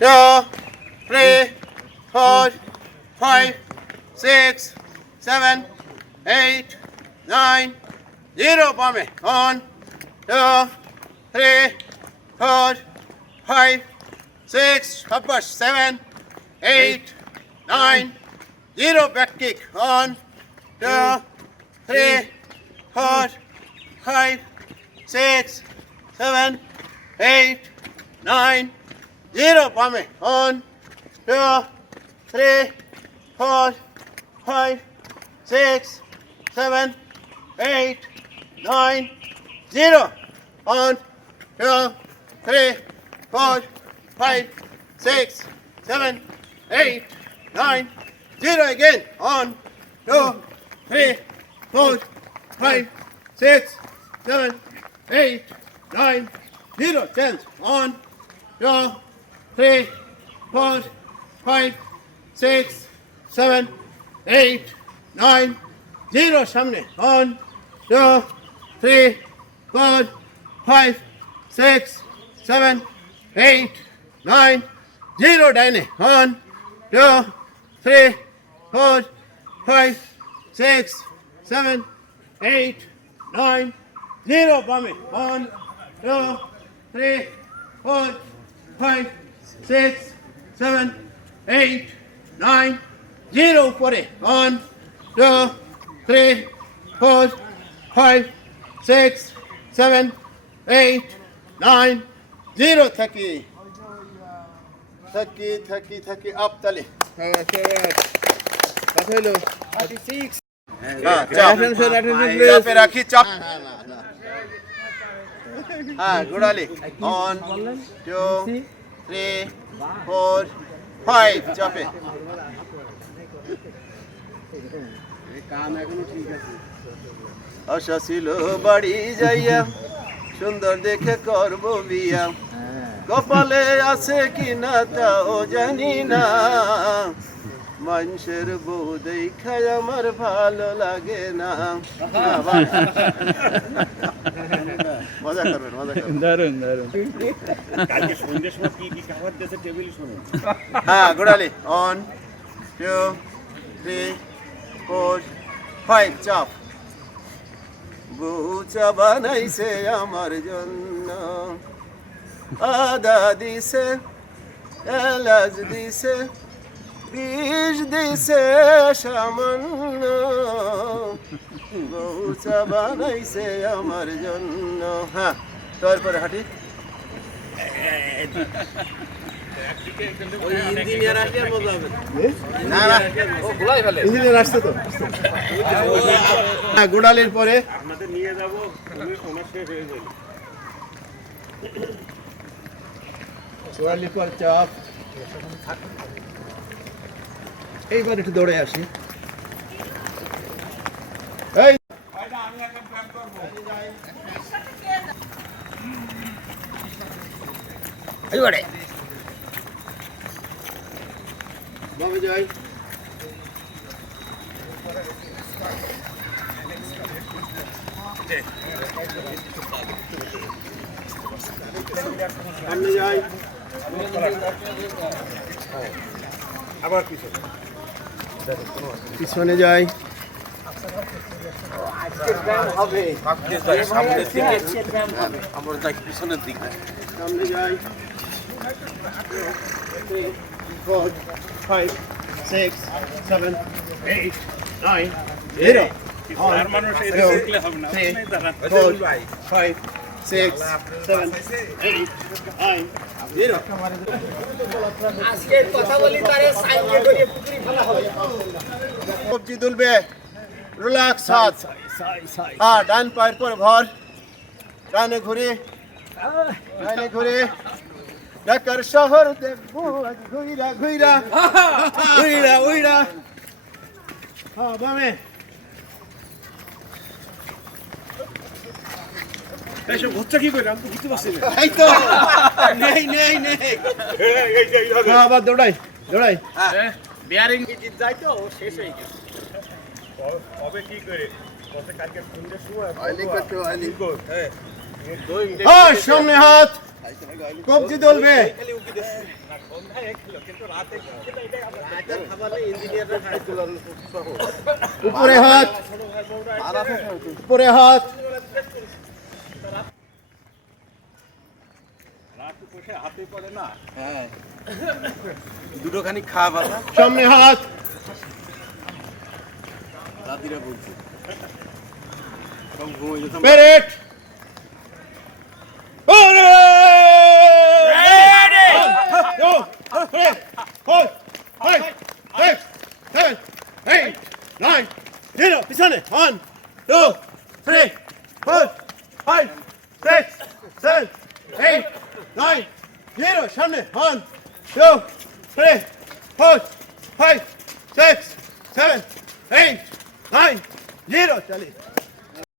2, 3, 4, 5, 6, 7, 8, 9, 0. Pame. 1, 2, 3, 4, 5, 6, Shabash. 7, 8, 9, 0. Back kick. 1, 2, 3, 4, 5, 6, 7, 8, 9, 0. Pame. 1, 2, 3, 4, 5, 6, 7, 8, 9, 0. 1, 2, 3, 4, 5, 6, 7, 8, 9, 0. Again. 1, 2, 3, 4, 5, 6, 7, 8, 9, 0. Chance. 1, 2, 3, 4, 5, 6, 7, 8, 9, 0. Samne. 1, 2, 3, 4, 5, 6, 7, 8, 9, 0. Daine. 1, 2, 3, 4, 5, 6, 7, 8, 9, 0. Pame. 1, 2, 3, 4, 5, 6, 7, 8, 9, 0. Upore. 1, 2, 3, 4, 5, 6, 7, 8, 9, 0. Thaki. Up tali. কত হলো 36 চাপে রাখি চাপ। হ্যাঁ গোড়ালি। 1, 2, 3, 4, 5 চাপে। কাম এখনো ঠিক আছে। আশা ছিল বাড়ি যাইয়া সুন্দর দেখে করব বিয়া, কপালে আছে কিনা তাও জানি না, মানুষের বউ দেখায় আমার ভালো লাগে না। মজা করবেন। দারুন দারুন। কালকে সন্ধ্যের সময় কি কি খাবার দিয়েছে টেবিল শুনুন। হ্যাঁ গোড়ালি। 1, 2, 3, 4, 5 চাপ। বউ চা বানাইছে আমার জন্য, আদা দিছে, এলাচ দিছে, বিষ দিছে সামান্য, বউ চা বানাইছে আমার জন্য। হ্যাঁ তারপরে হাঁটি। ইঞ্জিনিয়ার আসলে মজা হবে না। ও ভুলাই ফেলে। ইঞ্জিনিয়ার আসছে তো। হ্যাঁ গোড়ালির পরে আপনাদের নিয়ে যাবো, ওনার শেষ হয়ে যাবে। গোড়ালির পর চাপ। এইবার একটু দৌড়ে আসি। এই এইবারে বাবু যাই। সামনে যাই। আবার পিছনে পিছনে যাই। সামনের দিকে আমরা যাই পিছনের দিকে। সামনে যাই। 3, 4, 5, 6, 7, 8, 9, 0. আর মানুষ এই দেখলে হবে না। 3, 4, 5, 6, 7, 8, 9, 0. আজকে কথা বলি তারে সাইডে করে পুকুরি ফেলা হবে। কবজি তুলবে, রিল্যাক্স হাত। হ্যাঁ ডান পায়ের পর ভর, ডানে ঘুরে, ডানে ঘুরে। ঢাকার শহর দেখবো আজ ঘুইরা ঘুইরা ঘুইরা ঘুইরা। হ্যাঁ বামে। এইসব হচ্ছে কি করে? আমি তো বুঝতে পারছি না। এই তো নেই। হ্যাঁ আবার দৌড়াই। বিয়ারিং জিত যায় তো শেষ হয়ে গেছে। কবে কি করে? কালকে সন্ধ্যের সময় অয়েলিং করতে অয়েলিং। হ্যাঁ হ্যাঁ সামনে হাত, কবজি তুলবে উপরে হাত উপরে হাত দুটো খানি খাবার সামনে হাত দাদিরা বলছে সব ঘুমিয়ে যেতাম পেরেট পিছনে 1 2 3 4 5 6 7 8 9 0 সামনে 1 2